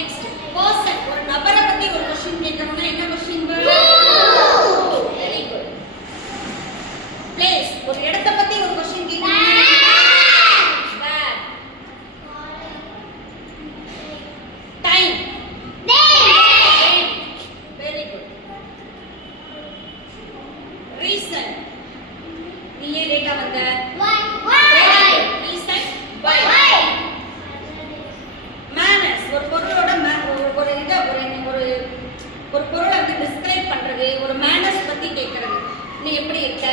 Next person, ஒரு நபரை பத்தி ஒரு क्वेश्चन கேக்குறோம்னா என்ன क्वेश्चन வரும்? Very good. பிளேஸ், ஒரு இடத்தை பத்தி ஒரு क्वेश्चन கேக்குறோம்னா where. Time, very good. Reason, நீ ஏன் லேட்டா வந்த? Reason why. மேனர்ஸ், ஒரு பொருளோட ஒரு இத ஒரு பொருளை வந்து டிஸ்கிரைப் பண்றது, ஒரு மேனர்ஸ் பத்தி கேக்குறது. நீ எப்படி இருக்க?